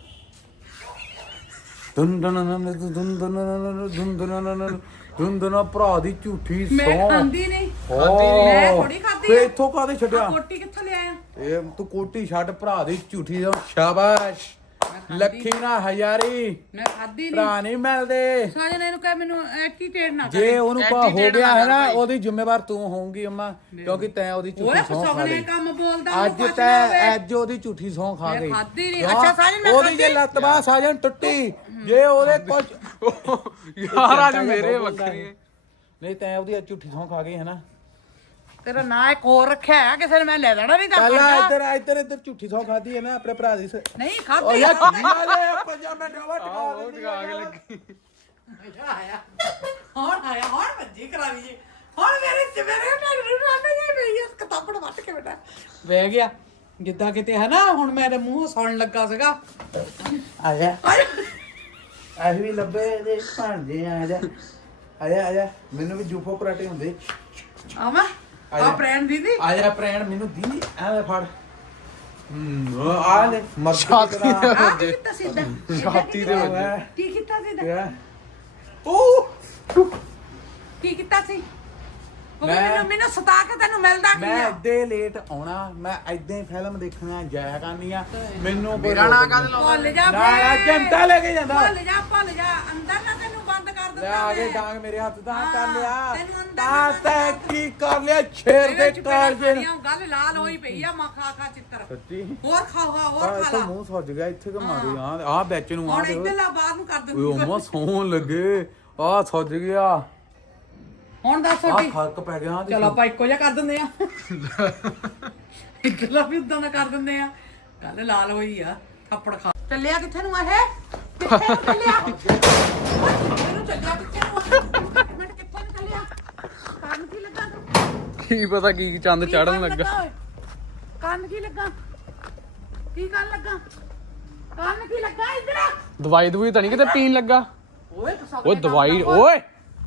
S1: ਦਨ ਦਨ ਦਨ ਦਨ ਦਨ ਦਨ ਦਨ ਦਨ ਦਨ ਦਨ ਭਰਾ ਦੀ ਝੂਠੀ ਸੌ
S2: ਮੈਂ ਖਾਂਦੀ ਨਹੀਂ
S1: ਓ,
S2: ਮੈਂ ਥੋੜੀ ਖਾਧੀ
S1: ਫੇ
S2: ਆ।
S1: ਇੱਥੋਂ ਕਾਹਦੇ ਛੱਡਿਆ
S2: ਕੋਟੀ ਕਿੱਥੋਂ ਲਿਆਇਆ
S1: ਇਹ ਤੂੰ ਕੋਟੀ ਛੱਡ ਭਰਾ ਦੀ ਝੂਠੀ ਸੌ ਸ਼ਾਬਾਸ਼ ਲੱਖੀ ਨਾ ਹਜ਼ਾਰੀ
S2: ਮੈਂ ਖਾਧੀ ਨਹੀਂ
S1: ਭਰਾ ਨਹੀਂ ਮਿਲਦੇ
S2: ਸਾਜਣੇ ਨੂੰ ਕਹੇ ਮੈਨੂੰ ਐਟੀਟੇਡ ਨਾ
S1: ਜੇ ਉਹਨੂੰ ਕਾ ਹੋ
S3: Attitude
S1: ਗਿਆ ਹੈ
S3: ਨਾ
S1: ਨਾ
S3: ਕਰ ਭਾਈ।
S1: ਉਹਦੀ ਜ਼ਿੰਮੇਵਾਰ ਤੂੰ ਹੋਊਗੀ ਅੰਮਾ ਕਿਉਂਕਿ ਤੈਂ ਉਹਦੀ
S2: ਓਏ
S1: ਝੂਠੀ ਸੌਂ ਖਾ
S2: ਫਸਗਨੇ
S1: ਲਈ
S2: ਕੰਮ ਬੋਲਦਾ
S1: ਅੱਜ
S2: ਉਹਨੂੰ ਪੁੱਛ
S1: ਤੈ
S2: ਲਵੇ।
S1: ਅੱਜ ਉਹਦੀ ਝੂਠੀ ਸੌਂ ਖਾ
S2: ਮੈਂ
S1: ਗਈ
S2: ਖਾਧੀ ਨੀ।
S1: ਹਾਂ,
S2: ਅੱਛਾ, ਸਾਜਨ ਮੈਂ
S1: ਉਹਦੀ ਜੇ
S2: ਖਾਧੀ।
S1: ਲੱਤ ਬਾਹ ਸਾਜਨ ਟੁੱਟੀ ਜੇ ਉਹਦੇ ਕੁਝ
S3: ਯਾਰ ਅੱਜ ਮੇਰੇ ਵੱਖਰੀ ਹੈ।
S1: ਨਹੀਂ ਤੈਂ ਉਹਦੀ ਅੱਜ ਝੂਠੀ ਸੌਂ ਖਾ ਗਈ ਹੈ ਨਾ
S2: ਤੇਰਾ ਨਾਂ ਇੱਕ ਹੋਰ ਰੱਖਿਆ ਹੈ ਕਿਸੇ ਨੇ ਮੈਂ ਲੈ ਲੈਣਾ ਨਹੀਂ ਤਾਂ
S1: ਪਹਿਲਾਂ
S2: ਫੜਨਾ।
S1: ਇੱਧਰ ਇੱਧਰ ਇੱਧਰ ਝੂਠੀ ਸੌਂ ਖਾਦੀ ਹੈ ਨਾ ਆਪਣੇ ਭਰਾ ਦੀ ਸ-
S2: ਨਹੀਂ
S1: ਓ
S2: ਖਾਧੀ
S1: ਯਾਰ ਕੀ ਗੱਲ ਹੈ ਪੰਜਾਂ ਮਿੰਟ ਬਾਅਦ
S3: ਆਹ
S1: ਟਿਕਾ
S3: ਉਹ
S1: ਦਿੰਦੀ
S3: ਟਿਕਾ ਕੇ
S1: ਆ।
S3: ਲੱਗੀ
S2: ਮਜ਼ਾ ਆਇਆ ਹੁਣ ਆਇਆ ਹੁਣ ਵੱਜੀ ਕਰਾ ਲਈਏ ਹੁਣ ਮੇਰੇ ਚ ਮੇਰੇ ਨਾਲ ਰੁੱਟ ਗਈ ਮੇਰੀ ਇਸ ਕਿਤਾਬੜ ਵੱਟ ਕੇ ਬੇਟਾ ਬਹਿ ਗਿਆ ਜਿੱਦਾਂ ਕਿਤੇ ਹੈ ਨਾ ਹੁਣ ਮੇਰੇ ਮੂੰਹ ਸੌਣ ਲੱਗਾ ਸੀਗਾ
S1: ਆ ਜਾ ਅਸੀਂ ਵੀ ਲੱਭੇ ਦੇ ਭਾਂਜੇ ਆ ਜਾ ਆ ਜਾ ਆ ਜਾ ਮੈਨੂੰ ਵੀ ਜੂਫੋ ਕਰਾਟੇ ਹੁੰਦੇ
S2: ਆਵਾ ਆ
S1: ਆਇਆ।
S2: ਪ੍ਰੈਣ ਦੀਦੀ
S1: ਆ ਜਾ ਪ੍ਰੈਣ ਮੈਨੂੰ ਦੀ ਆ ਲੈ ਫੜ ਹੂੰ ਆ ਲੈ ਮਰਜ਼ੀ
S3: ਛਾਤੀ
S1: ਕਰਾ
S3: ਤੇ-
S2: ਆ ਕੀ ਕੀਤਾ ਸਿੱਧਾ
S3: ਛਾਤੀ ਦੇ ਵੱਜੇ।
S2: ਕੀ ਕੀਤਾ ਸਿੱਧਾ
S1: ਯਾ ਓ
S2: ਕੀ ਕੀਤਾ ਸੀ ਉਹ
S1: ਮੈਂ-
S2: ਮੈਨੂੰ ਮੈਨੂੰ ਸਤਾ ਕੇ ਤੈਨੂੰ ਮਿਲਦਾ ਕੀ
S1: ਮੈਂ
S2: ਆ
S1: ਇੱਦੇ ਲੇਟ ਆਉਣਾ ਮੈਂ ਇੱਦਾਂ ਹੀ ਫਿਲਮ ਦੇਖਣਾ ਜਾਇਆ ਕਰਨੀ ਆ ਮੈਨੂੰ ਕੋਈ
S3: ਮੇਰਾ ਨਾਂ
S1: ਰੋਕ
S3: ਕਾਹਦੇ
S1: ਨਹੀਂ।
S2: ਭੁੱਲ ਜਾ
S1: ਨਾ ਨਾ
S2: ਬੇ।
S1: ਚਮਟਾ ਲੈ ਕੇ ਜਾਂਦਾ
S2: ਭੁੱਲ ਜਾ ਭੁੱਲ ਜਾ ਅੰਦਰ ਨਾ ਤੈਨੂੰ ਬੰਦ ਕਰ
S1: ਲੈ
S2: ਦਿੱਤਾ
S1: ਆ ਕੇ
S2: ਮੈਂ।
S1: ਡਾਂਗ ਮੇਰੇ ਹੱਥ ਦਾ
S2: ਹਾਂ,
S1: ਕਰ ਲਿਆ
S2: ਤੈਨੂੰ ਅੰਦਰ
S1: ਤਾਂ
S2: ਨਾ
S1: ਤੈਂ
S2: ਕਰ
S1: ਕੀ ਕਰ ਲਿਆ ਛੇਰ ਦੇ
S2: ਇਹਦੇ ਚ ਪਹਿਲਾਂ
S1: ਕਾਲਜੇ
S2: ਸਾਡੀਆਂ ਗੱਲ ਲਾਲ ਹੋਈ ਪਈ ਆ ਮਾ ਖਾ ਖਾ ਚਿੱਤਰ
S1: ਸੱਚੀ
S2: ਹੋਰ ਖਾਓ ਹਾਂ,
S1: ਆ
S2: ਹੋਰ ਖਾ
S1: ਇੱਥੇ
S2: ਲਾ
S1: ਮੂੰਹ ਸੁੱਜ ਗਿਆ ਇੱਥੇ ਕਿ ਮਾਰੀ ਆ ਆ ਵਿੱਚ ਨੂੰ ਆ
S2: ਹੁਣ
S1: ਦੇ ਓਏ
S2: ਇੱਧਰਲਾ ਬਾਹਰ ਨੂੰ ਕਰ
S1: ਓਏ
S2: ਦਿੰਦੀ
S1: ਉਮਾ ਸੌਣ ਲੱਗੇ ਆ ਸੁੱਜ ਗਿਆ
S2: ਹੁਣ ਦੱਸ
S1: ਆ
S2: ਛੋਟੀ
S1: ਫਰਕ ਪੈ ਗਿਆ
S2: ਚਲੋ ਆਪਾਂ ਇੱਕੋ ਜਿਹਾ ਕਰ ਦਿੰਦੇ ਆ ਇੱਧਰਲਾ ਵੀ ਉਦਾਂ ਦਾ ਕਰ ਦਿੰਦੇ ਆ ਗੱਲ ਲਾਲ ਹੋਈ ਆ ਥੱਪੜ ਖਾ ਚੱਲਿਆ ਕਿੱਥੇ ਨੂੰ ਆ ਇਹ ਕਿੱਥੇ ਨੂੰ ਚੱਲਿਆ ਮੈਨੂੰ ਚੱਲਿਆ ਕਿੱਥੇ ਨੂੰ ਆ? ਇੱਕ ਮਿੰਟ ਕਿੱਥੇ ਨੂੰ ਚੱਲਿਆ ਕੰਨ ਕੀ ਲੱਗਾ ਤੂੰ
S3: ਕੀ ਪਤਾ ਕੀ ਚੰਦ
S2: ਕੀ
S3: ਚੜਨ
S2: ਕੰਨ
S3: ਲੱਗਾ
S2: ਓਏ? ਕੰਨ ਕੀ ਲੱਗਾ ਕੀ ਕੰਨ ਲੱਗਾ ਕੰਨ ਕੀ ਲੱਗਾ ਇੱਧਰ ਆ।
S3: ਦਵਾਈ ਦਵਾਈ ਤਾਂ ਨਹੀਂ ਕਿਤੇ ਪੀਣ ਲੱਗਾ
S2: ਓਏ ਪਸੰਦ
S3: ਓਏ ਦਵਾਈ ਓਏ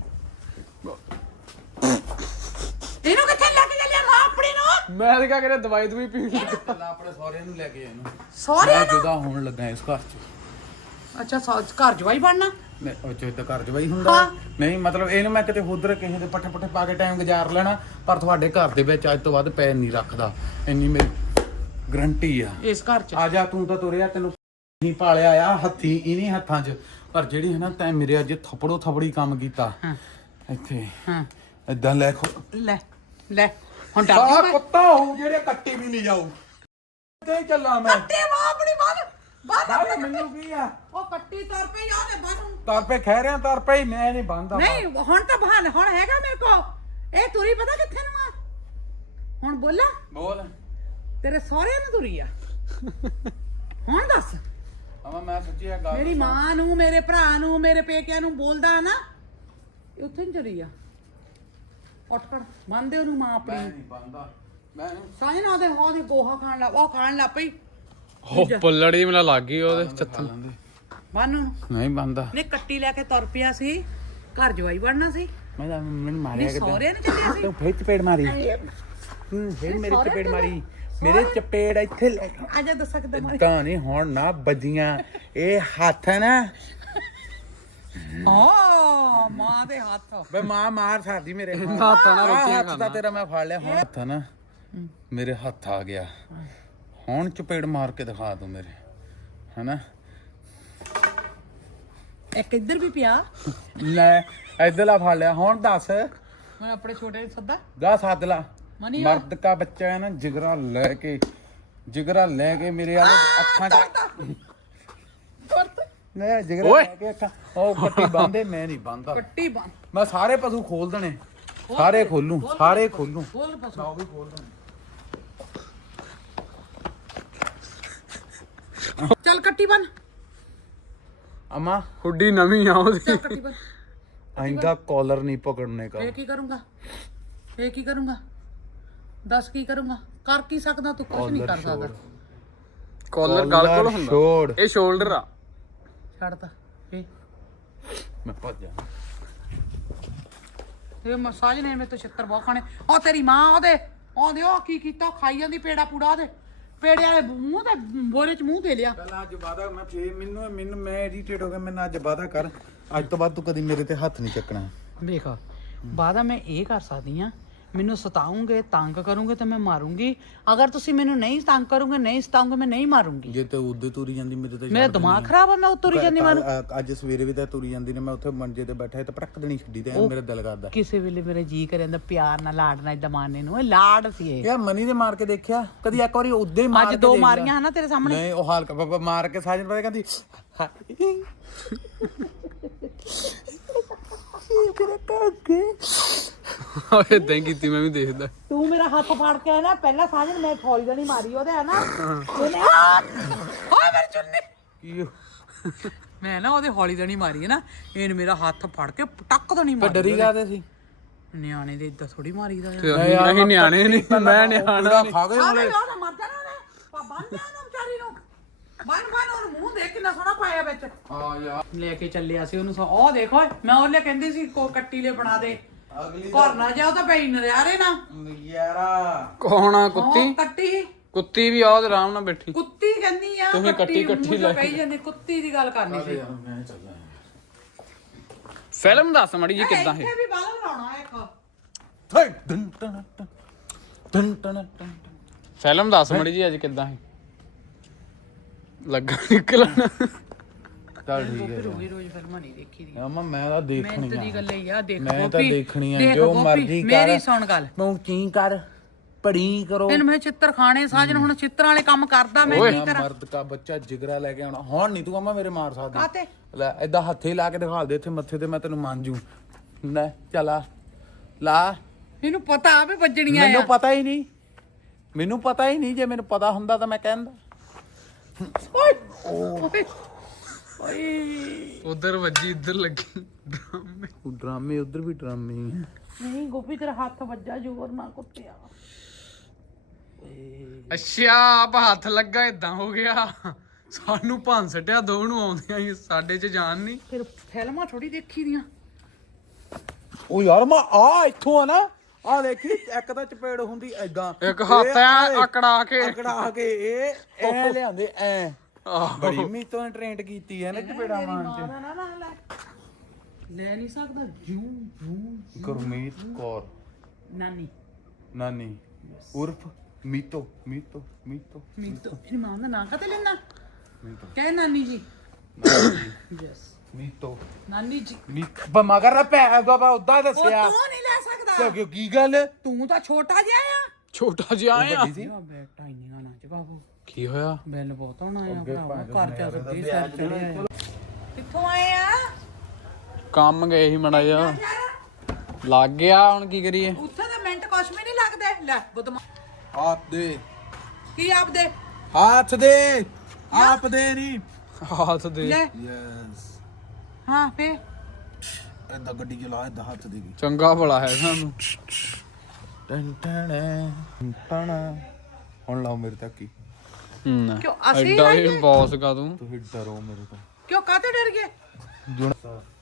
S2: ਇਹਨੂੰ ਕਿੱਥੇ ਲੈ ਕੇ ਚੱਲਿਆ ਮਾਂ ਆਪਣੀ ਨੂੰ
S3: ਮੈਂ ਤਾਂ ਕਿਹਾ ਕਰਿਆ ਦਵਾਈ ਦਵਾਈ ਪੀਣ ਲੱਗਾ
S1: ਪਹਿਲਾਂ ਆਪਣੇ ਸਹੁਰਿਆਂ ਨੂੰ ਲੈ ਕੇ ਇਹਨੂੰ
S2: ਸਹੁਰੇ
S1: ਮੈਂ
S2: ਨੂੰ
S1: ਜੁਦਾ ਹੋਣ ਲੱਗਾ ਇਸ ਘਰ ਚ
S2: ਅੱਛਾ ਸੌ- ਘਰ ਜਵਾਈ ਬਣਨਾ
S1: ਮੈਂ ਉਹ ਚ ਤਾਂ ਘਰ ਜਵਾਈ ਹੁੰਦਾ
S2: ਹਾਂ।
S1: ਨਹੀਂ ਮਤਲਬ ਇਹਨੂੰ ਮੈਂ ਕਿਤੇ ਉਧਰ ਕਿਸੇ ਦੇ ਪੱਠੇ ਪੱਠੇ ਪਾ ਕੇ ਟਾਈਮ ਗੁਜ਼ਾਰ ਲੈਣਾ ਪਰ ਤੁਹਾਡੇ ਘਰ ਦੇ ਵਿੱਚ ਅੱਜ ਤੋਂ ਵੱਧ ਪੈਰ ਨਹੀਂ ਰੱਖਦਾ ਇੰਨੀ ਮੇਰੀ ਗਰੰਟੀ ਆ
S2: ਇਸ ਘਰ ਚ
S1: ਆ ਜਾ ਤੂੰ ਤਾਂ ਤੁਰਿਆ ਤੈਨੂੰ ਨਹੀਂ ਪਾਲਿਆ ਆ ਹੱਥੀ ਇਨੀ ਹੱਥਾਂ 'ਚ ਪਰ ਜਿਹੜੀ ਹੈ ਨਾ ਤੈਂ ਮੇਰੇ ਅੱਜ ਥਪੜੋ ਥਪੜੀ ਕੰਮ ਕੀਤਾ
S2: ਹਾਂ।
S1: ਇੱਥੇ
S2: ਹਾਂ
S1: ਏਦਾਂ ਲੈ ਖੋ
S2: ਲੈ ਲੈ ਹੁਣ ਡਰ
S1: ਆ
S2: ਗਈ ਮੈਂ
S1: ਕੁੱਤਾ ਹੋਊ ਜਿਹੜੇ ਕੱਟੀ ਵੀ ਨਹੀਂ ਜਾਊ ਤੇ ਚੱਲਾਂ ਮੈਂ
S2: ਕੱਟੇ ਮਾਂ ਆਪਣੀ ਬੰਨ ਬੰਨ
S1: ਬਾਹਰ
S2: ਆਪਣੀ
S1: ਮੈਨੂੰ ਕੀ ਆ
S2: ਉਹ ਕੱਟੀ ਤਰ ਪਈ ਉਹਦੇ ਬੰਨ
S1: ਤਰ ਪੇ ਖਹਿ ਰਿਆਂ ਤਰ ਪਈ ਮੈਂ ਨਹੀਂ ਬੰਦਾ
S2: ਨਹੀਂ ਹੁਣ ਤਾਂ ਬਹਾਨ ਹੁਣ ਹੈਗਾ ਮੇਰੇ ਕੋ ਇਹ ਤੁਰੀ ਪਤਾ ਕਿੱਥੇ ਨੂੰ ਆ ਹੁਣ ਬੋਲਾ
S1: ਬੋਲ
S2: ਤੇਰੇ ਸਹੁਰੇ ਨੂੰ ਤੁਰੀ ਆ ਹੁਣ ਦੱਸ
S1: ਅਮਾ ਮੈਂ ਸੱਚੀ ਆ ਗੱਲ
S2: ਮੇਰੀ ਮਾਂ ਨੂੰ ਮੇਰੇ ਭਰਾ ਨੂੰ ਮੇਰੇ ਪੇਕਿਆਂ ਨੂੰ ਬੋਲਦਾ ਨਾ ਇਹ ਉੱਥੇ ਨਹੀਂ ਚਲੀ ਆ ਉੱਠ ਕਰ ਬੰਦੇ ਉਹਨੂੰ ਮਾਂ
S1: ਮੈਂ
S2: ਆਪਣੀ
S1: ਨਹੀਂ ਬੰਦਾ ਮੈਂ ਨਹੀਂ
S2: ਸਾਈਂ ਨਾ ਉਹਦੇ ਉਹਦੀ ਗੋਹਾ ਖਾਣ ਲੱਗ ਉਹ ਖਾਣ ਲੱਗ ਪਈ
S3: ਉਹ ਪੱਲੜੀ ਮੈਨੂੰ ਲੱਗ ਗਈ ਉਹਦੇ ਚੱਥਣ
S2: ਬੰਨ ਉਹਨੂੰ
S1: ਨਹੀਂ ਬੰਦਾ
S2: ਨੇ ਕੱਟੀ ਲੈ ਕੇ ਤੁਰ ਪਿਆ ਸੀ ਘਰ ਜਵਾਈ ਬਣਨਾ ਸੀ
S1: ਮੈਂ ਤਾਂ ਮੈਨੂੰ ਮਾਰਿਆ
S2: ਨਹੀਂ ਸਹੁਰਿਆਂ ਨੇ ਚੱਲਿਆ ਸੀ
S1: ਤੂੰ ਫੇਰ ਚਪੇੜ ਮਾਰੀ ਹੂੰ ਫੇਰ ਮੇਰੇ ਚਪੇੜ ਮਾਰੀ ਮੇਰੇ ਚਪੇੜ ਇੱਥੇ ਲੈ ਕੇ
S2: ਆ ਜਾ ਦੱਸ ਸਕਦਾ ਮਾਰੀ
S1: ਤਾਂ ਨਹੀਂ ਹੁਣ ਨਾ ਵੱਜੀਆਂ ਇਹ ਹੱਥ ਹੈ ਨਾ
S2: ਹਾਂ ਮਾਂ ਦੇ ਹੱਥ
S1: ਬੇ ਮਾਂ ਮਾਰ ਸਕਦੀ ਮੇਰੇ
S3: ਹੱਥ ਨਾਲ ਰੋਟੀਆਂ
S1: ਹੱਥ ਦਾ ਤੇਰਾ ਮੈਂ ਫੜ ਲਿਆ ਹੁਣ ਹੱਥ ਨਾ ਮੇਰੇ ਹੱਥ ਆ ਗਿਆ ਹੁਣ ਚਪੇੜ ਮਾਰ ਕੇ ਦਿਖਾ ਤੂੰ ਮੇਰੇ ਹੈਨਾ
S2: ਇੱਕ ਇੱਧਰ ਵੀ ਪਿਆ
S1: ਲੈ ਇਧਰਲਾ ਫੜ ਲਿਆ ਹੁਣ ਦੱਸ
S2: ਮੈਂ ਆਪਣੇ ਛੋਟੇ ਨੂੰ ਸੱਦਾ
S1: ਗਾ ਸੱਦ ਲਾ
S2: ਮਨੀ
S1: ਮਰਦ ਕਾ ਬੱਚਾ ਹੈ ਨਾ ਜਿਗਰਾ ਲੈ ਕੇ ਜਿਗਰਾ ਲੈ ਕੇ ਮੇਰੇ ਵਾਲੇ ਅੱਖਾਂ ਚ ਲੈ ਜਿਗਰਾ ਲੈ ਕੇ ਅੱਖਾਂ ਉਹ ਕੱਟੀ ਬੰਦੇ ਮੈਂ ਨਹੀਂ ਬੰਦਾ
S2: ਕੱਟੀ ਬੰਨ
S1: ਮੈਂ ਸਾਰੇ ਪਸ਼ੂ ਖੋਲ ਦੇਣੇ ਸਾਰੇ ਖੋਲੂ ਸਾਰੇ ਖੋਲੂ
S2: ਖੋਲ ਪਸੂ
S1: ਉਹ ਵੀ ਖੋਲ ਦੇਣੇ
S2: ਚੱਲ ਕੱਟੀ ਬੰਨ
S1: ਅਮਾ
S3: ਹੁੱਡੀ ਨਵੀਂ ਆ ਉਹਦੀ
S2: ਚੱਲ ਕੱਟੀ ਬੰਨ
S1: ਆਇੰਦਾ ਕਾਲਰ ਨਹੀਂ ਪਕੜਨੇ का
S2: ਫੇਰ ਕੀ ਕਰੂੰਗਾ ਫੇਰ ਕੀ ਕਰੂੰਗਾ ਦੱਸ ਕੀ ਕਰੂੰਗਾ ਕਰ ਕੀ ਸਕਦਾ ਤੂੰ ਕੁਝ ਨਹੀਂ ਕਰ ਸਕਦਾ
S3: ਕਾਲਰ ਗਲ ਕੋਲ ਹੁੰਦਾ
S1: ਛੋੜ
S3: ਇਹ ਸ਼ੋਲਡਰ ਆ
S2: ਛੱਡ ਤਾ ਫੇ
S1: ਮੈਂ ਭੱਜ ਜਾ
S2: ਇਹ ਮਸਾਜ ਨੇ ਮੇਰੇ ਤੋਂ ਛਿੱਤਰ ਬਹੁਤ ਖਾਣੇ ਉਹ ਤੇਰੀ ਮਾਂ ਉਹਦੇ ਉਹਦੇ ਉਹ ਕੀ ਕੀਤਾ ਖਾਈ ਜਾਂਦੀ ਪੇੜਾ ਪੂੜਾ ਉਹਦੇ ਪੇੜੇ ਵਾਲੇ ਮੂੰਹ ਤੇ ਬੋਰੇ ਚ ਮੂੰਹ ਦੇ ਲਿਆ
S1: ਪਹਿਲਾਂ ਅੱਜ ਵਾਦਾ ਮੈਂ ਫੇਰ ਮੈਨੂੰ ਮੈਨੂੰ ਮੈਂ ਇਰੀਟੇਟ ਹੋ ਗਿਆ ਮੈਨੂੰ ਅੱਜ ਵਾਦਾ ਕਰ ਅੱਜ ਤੋਂ ਬਾਅਦ ਤੂੰ ਕਦੀ ਮੇਰੇ ਤੇ ਹੱਥ ਨਹੀਂ ਚੱਕਣਾ
S2: ਵੇਖ ਬਾਦਾ ਮੈਂ ਇਹ ਕਰ ਸਕਦੀ ਆ ਮੈਨੂੰ ਸਤਾਉਂਗੇ ਤੰਗ ਕਰੋਗੇ ਤੇ ਮੈਂ ਮਾਰੂੰਗੀ ਅਗਰ ਤੁਸੀਂ ਮੈਨੂੰ ਨਹੀਂ ਤੰਗ ਕਰੋਗੇ ਨਹੀਂ ਸਤਾਉਂਗੇ ਮੈਂ ਨਹੀਂ ਮਾਰੂੰਗੀ
S1: ਜੇ ਤੇ ਉਦੇ ਤੁਰੀ ਜਾਂਦੀ ਮੇਰੇ ਤੇ
S2: ਮੇਰਾ ਦਿਮਾਗ ਖਰਾਬ ਆ ਮੈਂ ਉਤਰੀ ਜਾਂਦੀ ਮਾਰੂ
S1: ਅ- ਅੱਜ ਸਵੇਰੇ ਵੀ ਤਾਂ ਤੁਰੀ ਜਾਂਦੀ ਨੇ ਮੈਂ ਉੱਥੇ ਮੰਜੇ ਤੇ ਬੈਠਾ ਤੇ ਪਟਕ ਦੇਣੀ ਛੱਡੀ ਤੇ ਐਂ ਮੇਰਾ ਦਿਲ ਕਰਦਾ
S2: ਕਿਸੇ ਵੇਲੇ ਮੇਰੇ ਜੀ ਕਰੇ ਜਾਂਦਾ ਪਿਆਰ ਨਾਲ ਲਾੜ ਨਾਲ ਦਮਾਨੇ ਨੂੰ ਇਹ ਲਾੜ ਸੀ ਇਹ
S1: ਯਾਰ ਮਨੀ ਦੇ ਮਾਰ ਕੇ ਦੇਖਿਆ ਕਦੀ ਇੱਕ ਵਾਰੀ ਉਦੇ ਹੀ ਮਾਰ
S2: ਅੱਜ
S1: ਕੇ
S2: ਦੋ
S1: ਦੇਖ ਲਿਆ।
S2: ਮਾਰੀਆਂ ਹਨਾ ਤੇਰੇ ਸਾਹਮਣੇ
S1: ਨਹੀਂ ਉਹ ਹਲਕਾ ਬਾਬਾ ਮਾਰ ਕੇ ਸਾਜਨ ਪਤਾ ਕਹਿੰਦੀ ਹਾਏ ਮੇਰੇ ਕਾਕੇ
S3: ਓਏ ਇਦਾਂ ਹੀ ਕੀਤੀ ਮੈਂ ਵੀ ਦੇਖਦਾ
S2: ਤੂੰ ਮੇਰਾ ਹੱਥ ਫੜ ਕੇ ਨਾ ਪਹਿਲਾਂ ਸਾਜਨ ਮੈਂ ਫੌਲੀ ਦਾ ਨਹੀਂ ਮਾਰੀ ਉਹਦੇ ਹਨਾ ਉਹਨੇ ਓਏ ਮੇਰੀ ਚੁੰਨੀ
S1: ਕੀ
S2: ਮੈਂ ਨਾ ਉਹਦੇ ਹੌਲੀ ਦਾ ਨਹੀਂ ਮਾਰੀ ਹੈ ਨਾ ਇਹਨੇ ਮੇਰਾ ਹੱਥ ਫੜ ਕੇ ਟੱਕ ਤੋਂ ਨਹੀਂ ਮਾਰੀ
S1: ਡਰੀ ਕਾਦੇ ਸੀ
S2: ਨਿਆਣੇ ਦੇ ਇਦਾਂ ਥੋੜੀ ਮਾਰੀਦਾ ਆ
S3: ਤੇ ਅਸੀਂ ਅਸੀਂ ਨਿਆਣੇ ਨਹੀਂ ਮੈਂ ਨਿਆਣਾ
S1: ਖਾ ਗਏ
S2: ਸਾਰੇ ਉਹਦਾ ਮਰ ਜਾਣਾ ਉਹਨੇ ਪਾ ਬੰਨ ਜਾ ਉਹਨੂੰ ਵਿਚਾਰੀ ਨੂੰ ਬੰਨ ਬੰਨ ਉਹਨੂੰ ਮੂੰਹ ਦੇਖ ਕਿੰਨਾ ਸੋਹਣਾ ਪਾਇਆ ਵਿੱਚ
S1: ਹਾਂ ਯਾਰ
S2: ਲੈ ਕੇ ਚੱਲਿਆ ਸੀ ਉਹਨੂੰ ਉਹ ਦੇਖੋ ਮੈਂ ਉਹਲੇ ਕਹਿੰਦੀ ਸੀ ਕੋ ਕੱਟੀ ਲੈ ਬਣਾ ਦੇ
S1: ਅਗਲੀ
S2: ਘਰ ਨਾ ਜਾਓ ਤਾਂ ਪਈ ਨਜ਼ਾਰੇ ਨਾ
S1: ਯਾਰਾ
S3: ਕੌਣ ਆ
S2: ਉਹ
S3: ਕੁੱਤੀ
S2: ਕੱਟੀ
S3: ਕੁੱਤੀ ਵੀ ਆਹ ਆਰਾਮ ਨਾਲ ਬੈਠੀ
S2: ਕੁੱਤੀ ਕਹਿੰਦੀ ਆ
S3: ਤੁਸੀਂ ਕੱਟੀ- ਕੱਟੀ
S2: ਮੂੰਹ ਚੋਂ
S3: ਲੈ
S2: ਕਹੀ ਜਾਂਦੀ ਕੁੱਤੀ ਦੀ ਗੱਲ ਕਰਨੀ ਸੀ
S1: ਮੈਂ ਚੱਲਾਂ
S3: ਫਿਲਮ ਦੱਸ ਮੜੀ ਜੀ ਕਿੱਦਾਂ ਹੈ
S2: ਇੱਥੇ ਵੀ ਬਾਲ ਲਾਉਣਾ ਇੱਕ
S1: ਥੇ ਦਨ ਟਨ ਟਨ ਦਨ ਟਨ ਟਨ
S3: ਫਿਲਮ ਦੱਸ ਮੜੀ ਜੀ ਅੱਜ ਕਿੱਦਾਂ ਹੈ ਲੱਗਾ ਨਿਕਲਣ
S1: ਚੱਲ ਠੀਕ ਹੈ
S2: ਰੋਜ਼ ਰੋਜ਼ ਫਿਲਮਾਂ ਨਹੀਂ ਦੇਖੀ ਦੀ
S1: ਅਮਾ ਮੈਂ ਤਾਂ ਦੇਖਣੀ
S2: ਮਿਹਨਤ ਦੀ ਗੱਲ ਹੀ ਆ ਦੇਖ
S1: ਮੈਂ ਤਾਂ
S2: ਗੋਪੀ,
S1: ਦੇਖਣੀ ਆ
S2: ਦੇਖ
S1: ਜੋ
S2: ਗੋਪੀ,
S1: ਮਰਜ਼ੀ ਕਰ
S2: ਮੇਰੀ ਸੁਣ ਗੱਲ
S1: ਤੂੰ ਕੀ ਕਰ ਪੜੀ ਕਰੋ
S2: ਤੈਨੂੰ ਮੈਂ ਚਿੱਤਰ ਖਾਣੇ ਸਾਜਨ ਹੁਣ ਚਿੱਤਰਾਂ ਵਾਲੇ ਕੰਮ ਕਰਦਾ ਮੈਂ ਕੀ ਕਰਾਂ
S1: ਮਰਦ ਦਾ ਬੱਚਾ ਜਿਗਰਾ ਲੈ ਕੇ ਆਉਣਾ ਹੁਣ ਨਹੀਂ ਤੂੰ ਅਮਾ ਮੇਰੇ ਮਾਰ ਸਕਦੀ
S2: ਕਾਤੇ
S1: ਲੈ ਏਦਾਂ ਹੱਥੇ ਲਾ ਕੇ ਦਿਖਾ ਦੇ ਇੱਥੇ ਮੱਥੇ ਤੇ ਮੈਂ ਤੈਨੂੰ ਮੰਨ ਜੂ ਲੈ ਚਲਾ ਲਾ
S2: ਇਹਨੂੰ ਪਤਾ ਵੀ ਵੱਜਣੀਆਂ
S1: ਮੈਨੂੰ
S2: ਆ
S1: ਪਤਾ ਹੀ ਨਹੀਂ ਮੈਨੂੰ ਪਤਾ ਹੀ ਨਹੀਂ ਜੇ ਮੈਨੂੰ ਪਤਾ ਹੁੰਦਾ ਤਾਂ ਮੈਂ ਕਹਿੰਦਾ
S2: ਓਏ ਓਏ ਓਏ
S3: ਉਧਰ ਵੱਜੀ ਇੱਧਰ ਲੱਗੀ ਡਰਾਮੇ
S1: ਉਹ ਡਰਾਮੇ ਉਧਰ ਵੀ ਡਰਾਮੇ ਹੀ ਆ।
S2: ਨਹੀਂ ਗੋਪੀ ਤੇਰਾ ਹੱਥ ਵੱਜਾ ਜ਼ੋਰ ਨਾਲ ਕੁੱਤਿਆ
S3: ਅੱਛਾ ਆਪ ਹੱਥ ਲੱਗਾ ਇਦਾਂ ਹੋ ਗਿਆ ਸਾਨੂੰ ਭੰਨ ਸਟਿਆ ਦੋ ਨੂੰ ਆਉਂਦੀਆਂ ਸੀ ਸਾਡੇ ਚ ਜਾਨ ਨਹੀਂ
S2: ਫਿਰ ਫਿਲਮਾਂ ਥੋੜੀ ਦੇਖੀ ਦੀਆਂ
S1: ਉਹ ਯਾਰ ਮੈਂ ਆ ਇੱਥੋਂ ਆ ਨਾ ਆ ਦੇਖੀ ਇੱਕ ਤਾਂ ਚਪੇੜ ਹੁੰਦੀ ਐਦਾਂ
S3: ਇੱਕ ਹੱਥ ਐ ਅਕੜਾ ਕੇ
S1: ਅਕੜਾ ਕੇ ਇਹ ਐ ਲਿਆਂਦੇ ਐ
S3: ਆਹ
S1: ਬੜੀ ਮੀਤੋਂ ਟ੍ਰੇਨਡ ਕੀਤੀ ਹੈ ਨਾ ਚਪੇੜਾ ਮਾਰਨ ਚ
S2: ਨਾ ਨਾ ਨਾ ਲੈ ਲੈ ਨਹੀਂ ਸਕਦਾ ਜੂ ਜੂ
S1: ਗੁਰਮੀਤ ਕੌਰ
S2: ਨਾਨੀ
S1: ਨਾਨੀ ਉਰਫ ਮੀਤੋ ਮੀਤੋ ਮੀਤੋ
S2: ਮੀਤੋ ਮੇਰੀ ਮਾਂ ਦਾ ਨਾਂ ਕਦੇ ਲੈਣਾ
S1: ਮੀਤੋ
S2: ਕਹਿ ਨਾਨੀ ਜੀ ਯੈਸ
S1: ਮੀਤੋ
S2: ਨਾਨੀ ਜੀ
S1: ਮੀਤ ਬ ਮਗਰ ਪੈ ਬਾਬਾ ਉਦਾਂ
S2: ਉਹ
S1: ਦੱਸਿਆ
S2: ਤੂੰ ਨਹੀਂ ਲੈ ਸਕਦਾ
S1: ਕਿਉਂ ਕੀ ਗੱਲ
S2: ਤੂੰ ਤਾਂ ਛੋਟਾ ਜਿਹਾ ਆ
S3: ਛੋਟਾ ਜਿਹਾ ਆ
S1: ਵੱਡੀ ਸੀ
S2: ਬੇਟਾ ਇੰਨੀਆਂ ਨਾ ਜਵਾਬੋ
S3: ਕੀ ਹੋਇਆ
S2: ਬਿੱਲ ਬਹੁਤ ਹੋਣਾ ਆ
S1: ਅੱਗੇ
S2: ਭਰਾਵਾ
S1: ਭਾਵੇਂ
S2: ਘਰ ਚ ਸੱਦੀ ਸਿਰ ਚੜਿਆ ਆ ਕਿੱਥੋਂ ਆਏ ਆ
S3: ਕੰਮ ਗਏ ਸੀ ਮੜਾ ਜਾ ਲੱਗ ਗਿਆ ਹੁਣ ਕੀ ਕਰੀਏ
S2: ਉੱਥੇ ਤਾਂ ਮਿੰਟ ਕੁਛ ਵੀ ਨਹੀਂ ਲੱਗਦੇ ਲੈ ਬਦਮਾ
S1: ਹੱਥ ਦੇ
S2: ਕੀ ਆਪ ਦੇ
S1: ਹੱਥ ਦੇ ਆਪ ਦੇ ਨਹੀਂ
S3: ਹੱਥ ਦੇ
S2: ਲੈ
S1: ਯੈਸ
S2: ਹਾਂ ਫੇ
S1: ਏਦਾਂ ਗੱਡੀ ਚਲਾ ਏਦਾਂ ਹੱਥ ਦੇ ਵੀ
S3: ਚੰਗਾ ਭਲਾ ਹੈ ਸਾਨੂੰ।
S1: ਟਨ ਟਨ ਟਨ ਹੁਣ ਲਾਓ ਮੇਰੇ ਤੱਕ ਹੀ
S3: ਹੂੰ
S2: ਕਿਉਂ ਅਸੀਂ
S3: ਐਡਾ
S2: ਲਾਈਏ?
S3: ਹੀ ਬੌਸ ਕਾ ਤੂੰ।
S1: ਤੁਸੀਂ ਡਰੋ ਮੇਰੇ ਤੋਂ
S2: ਕਿਉਂ ਕਾਤੇ ਡਰ ਗਏ?
S1: ਜੁਣ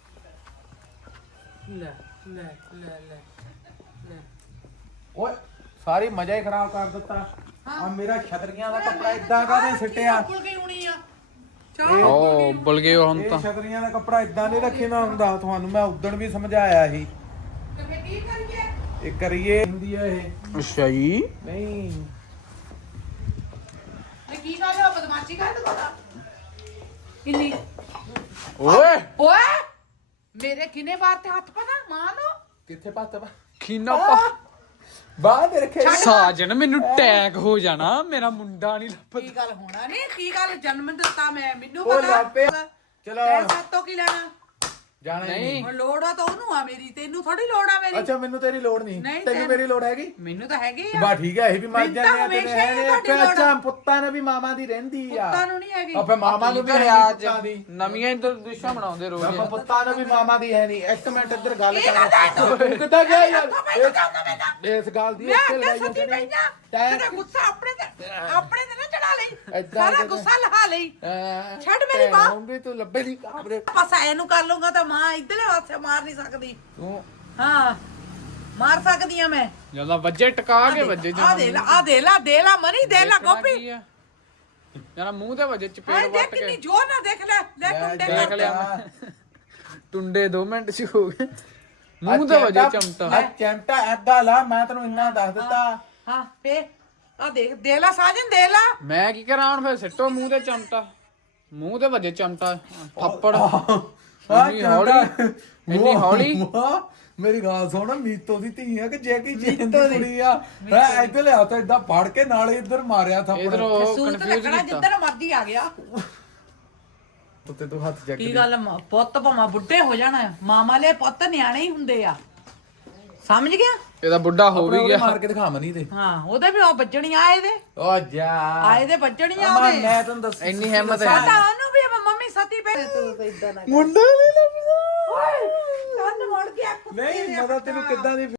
S2: ਲੈ ਲੈ ਲੈ ਲੈ ਲੈ
S1: ਓਏ ਸਾਰੀ ਮਜ਼ਾ ਹੀ ਖਰਾਬ ਕਰ ਦਿੱਤਾ। ਆ ਮੇਰਾ ਛਤਰੀਆਂ ਦਾ ਕੱਪੜਾ ਇਦਾਂ ਕਾਹਦੇ ਸਿੱਟਿਆ?
S2: ਭੁੱਲ ਗਈ ਹੋਣੀ ਆ।
S3: ਓ ਬੁੱਲ ਗਏ ਹੁਣ
S1: ਇਹ
S3: ਤਾਂ।
S1: ਛਤਰੀਆਂ ਦਾ ਕੱਪੜਾ ਇਦਾਂ ਨਹੀਂ ਰੱਖੀਦਾ ਹੁੰਦਾ। ਤੁਹਾਨੂੰ ਮੈਂ ਉਦਣ ਵੀ ਸਮਝਾਇਆ ਸੀ।
S2: ਤੇ ਫੇਰ ਕੀ ਕਰੀਏ?
S1: ਇਹ ਕਰੀਏ ਹੁੰਦੀ ਆ ਇਹ
S3: ਅੱਛਾ ਜੀ।
S1: ਨਹੀਂ
S2: ਤੇ ਕੀ ਗੱਲ ਆ ਬਦਮਾਸ਼ੀ ਕਰਦੇ ਕੋਦਾ? ਕਿੰਨੀ
S3: ਓਏ
S2: ਓਏ ਮੇਰੇ ਕਿਨੇ ਬਾਰ ਤੇ ਹੱਥ ਪਾ ਮਾਂ ਨੂੰ
S1: ਕਿੱਥੇ ਪਾਤਾ ਵਾ
S3: ਖੀਨਾ ਪਾ
S1: ਬਾਹਰ ਦੇ ਰੱਖੇ
S3: ਸਾਜਨ ਮੈਨੂੰ ਟੈਗ ਹੋ ਜਾਣਾ, ਮੇਰਾ ਮੁੰਡਾ ਨਹੀਂ ਲੱਭਦਾ।
S2: ਕੀ ਗੱਲ ਹੋਣਾ ਨਹੀਂ? ਕੀ ਗੱਲ ਜਨਮ ਦਿੱਤਾ ਮੈਂ ਮੈਨੂੰ
S1: ਉਹ
S2: ਪਤਾ
S1: ਲੱਭੇ। ਚਲੋ
S2: ਪੈਸਾ ਤੋਂ ਕੀ ਲੈਣਾ?
S1: ਜਾਣਾ ਹੀ
S3: ਨਹੀਂ।
S1: ਨਹੀਂ।
S2: ਹੁਣ ਲੋੜ ਆ ਤਾਂ ਉਹਨੂੰ ਆ ਮੇਰੀ, ਤੈਨੂੰ ਥੋੜੀ ਲੋੜ ਆ ਮੇਰੀ।
S1: ਅੱਛਾ ਮੈਨੂੰ ਤੇਰੀ ਲੋੜ ਨਹੀਂ,
S2: ਨਹੀਂ,
S1: ਤੈਨੂੰ
S2: ਤੈਨੂੰ-
S1: ਮੇਰੀ ਲੋੜ ਹੈਗੀ।
S2: ਮੈਨੂੰ ਤਾਂ ਹੈਗੀ ਆ।
S1: ਬਾ ਠੀਕ ਹੈ, ਇਹ ਵੀ ਮਰ
S2: ਮੈਨੂੰ ਤਾਂ
S1: ਜਾਂਦੇ ਆ ਤੇਰੇ
S2: ਹਮੇਸ਼ਾ ਹੀ
S1: ਹੈ ਨੇ
S2: ਤੁਹਾਡੀ ਲੋੜ ਆ।
S1: ਅੱਛਾ ਪੁੱਤਾਂ ਨੇ ਵੀ ਮਾਮਾ ਦੀ ਰਹਿੰਦੀ ਆ।
S2: ਪੁੱਤਾਂ ਨੂੰ ਨਹੀਂ ਹੈਗੀ।
S1: ਆਪੇ ਮਾਮਾ ਨੂੰ ਵੀ ਹੈ
S3: ਅੱਜ
S1: ਪੁੱਤਾਂ ਦੀ।
S3: ਨਵੀਆਂ ਇੰਦਰ ਦਿਸ਼ਾ ਬਣਾਉਂਦੇ ਰੋਜ਼।
S1: ਆਪਾਂ ਪੁੱਤਾਂ ਨੂੰ ਵੀ ਮਾਮਾ ਦੀ ਹੈ ਨਹੀਂ। ਇੱਕ ਮਿੰਟ ਇੱਧਰ ਗੱਲ
S2: ਇਹ
S1: ਕਰ
S2: ਨਾ ਦੱਸ।
S1: ਤੂੰ ਕਿੱਦਾਂ ਗਿਆ ਯਾਰ
S2: ਤੂੰ ਮੈਨੂੰ ਕਹਿੰਦਾ ਮੈਨੂੰ।
S1: ਇਸ ਗੱਲ ਦੀ
S2: ਮੈਂ
S1: ਇੱਥੇ
S2: ਅੱਗੇ
S1: ਲੜਾਈ
S2: ਸੱਚੀ
S1: ਹੋਣੀ।
S2: ਪਈਆਂ
S1: ਟੈ-
S2: ਤੇਰਾ ਗੁੱਸਾ ਆਪਣੇ ਤੇ ਆਪਣੇ ਤੇ ਨਾ ਚੜਾ ਲਈ।
S1: ਏਦਾਂ
S2: ਸਾਰਾ
S1: ਕਿਤੇ-
S2: ਗੁੱਸਾ ਲਹਾ ਲਈ।
S1: ਅਹ,
S2: ਛੱਡ ਮੇਰੀ ਬਾਂਹ।
S1: ਭੈਣ ਵੀ ਤੂੰ ਲੱਭੇ ਨਹੀਂ ਕਾਬਰੇ
S2: ਬਸ ਐਨੂੰ ਕਰ ਲੂੰਗਾ ਤਾਂ ਮਾਂ ਇਧਰਲੇ ਪਾਸੇ ਮਾਰ ਨਹੀਂ ਸਕਦੀ।
S1: ਤੂੰ
S2: ਹਾਂ ਮਾਰ ਸਕਦੀ ਆ ਮੈਂ।
S3: ਜਦੋਂ ਵੱਜੇ ਟਕਾ ਕੇ ਵੱਜੇ
S2: ਆ ਦੇ ਲਾ ਆ ਦੇ ਲਾ ਦੇ ਲਾ ਮਨੀ ਦੇ ਲਾ ਗੋਪੀ।
S3: ਯਾਰ ਮੂੰਹ ਤੇ ਵੱਜੇ ਚਪੇੜ
S2: ਹਾਂ ਦੇਖ
S3: ਵੱਟ
S2: ਕਿੰਨੀ
S3: ਕੇ
S2: ਜੋਰ ਨਾ ਦੇਖ ਲੈ ਲੈ ਟੁੰਡੇ
S3: ਦੇਖ
S2: ਕਰ
S3: ਲਿਆ
S2: ਲਿਆ।
S3: ਮੈਂ। ਟੁੰਡੇ ਦੋ ਮਿੰਟ ਚ ਹੋ ਗਏ। ਮੂੰਹ ਤੇ ਵੱਜੇ ਚਮਟਾ।
S1: ਆ ਚਮਟਾ ਐਦਾ ਲਾ, ਮੈਂ ਤੈਨੂੰ ਇੰਨਾ ਦੱਸ ਦਿੱਤਾ।
S2: ਹਾਂ ਫੇ ਆ ਦੇਖ ਦੇ ਲਾ ਸਾਜਨ ਦੇ ਲਾ।
S3: ਮੈਂ ਕੀ ਕਰਾਂ ਹੁਣ? ਫਿਰ ਸਿੱਟੋ ਮੂੰਹ ਤੇ ਚਮਟਾ। ਮੂੰਹ ਤੇ ਵੱਜੇ ਚਮਟਾ ਥੱਪੜ। ਇੰਨੀ ਹੌਲੀ ਇੰਨੀ ਹੌਲੀ।
S1: ਮਾਂ, ਮੇਰੀ ਗੱਲ ਸੁਣ, ਮੀਤੋ ਦੀ ਧੀ ਆ ਕਿ ਜੈਕੀ ਜੈਨ ਦੀ ਕੁੜੀ ਆ। ਮੈਂ ਇੱਧਰ ਲਿਆ ਤਾਂ ਇਦਾਂ ਫੜ ਕੇ ਨਾਲੇ ਇੱਧਰ ਮਾਰਿਆ ਥੱਪੜ।
S3: ਇਧਰ ਉਹ
S2: ਸੂਤ
S3: ਕਨਫਿਊਜ਼
S2: ਰੱਖਣਾ
S3: ਕੀਤਾ।
S2: ਜਿੱਧਰ ਮਰਜੀ ਆ ਗਿਆ।
S1: ਉੱਤੇ ਤੂੰ ਹੱਥ ਚੱਕ
S2: ਕੀ ਗੱਲ ਮ- ਪੁੱਤ ਭਾਵੇਂ ਬੁੱਢੇ ਹੋ ਜਾਣਾ, ਮਾਮਾ ਲੈ ਪੁੱਤ ਨਿਆਣੇ ਹੀ ਹੁੰਦੇ ਆ। ਸਮਝ ਗਿਆ?
S3: ਇਹਦਾ ਬੁੱਢਾ ਹੋ ਵੀ
S1: ਉਹਦੇ
S3: ਗਿਆ।
S1: ਮਾਰ ਕੇ ਦਿਖਾ ਮਨੀ ਤੇ।
S2: ਹਾਂ ਉਹਦੇ ਵੀ ਉਹ ਬੱਜਣੀ ਆਏ ਦੇ
S1: ਓ ਜਾ
S2: ਆਏ ਦੇ ਬੱਜਣੀ ਆ
S1: ਅਮਾ,
S2: ਉਹਦੇ।
S1: ਮੈਂ ਤੈਨੂੰ ਦੱਸ
S3: ਇੰਨੀ ਹਿੰਮਤ ਹੈ।
S2: ਪਤਾ ਉਹਨੂੰ ਵੀ ਆ, ਮੰਮੀ ਸਤੀ ਪੈ ਤੂੰ ਤਾਂ ਇਦਾਂ ਨਾ
S1: ਮੁੰਡਾ ਨਹੀਂ ਲੱਭਦਾ।
S2: ਕੰਨ ਮੋੜ ਕੇ ਅੱਖ
S1: ਨਹੀਂ ਮਦਾ ਤੈਨੂੰ ਕਿੱਦਾਂ ਦੀ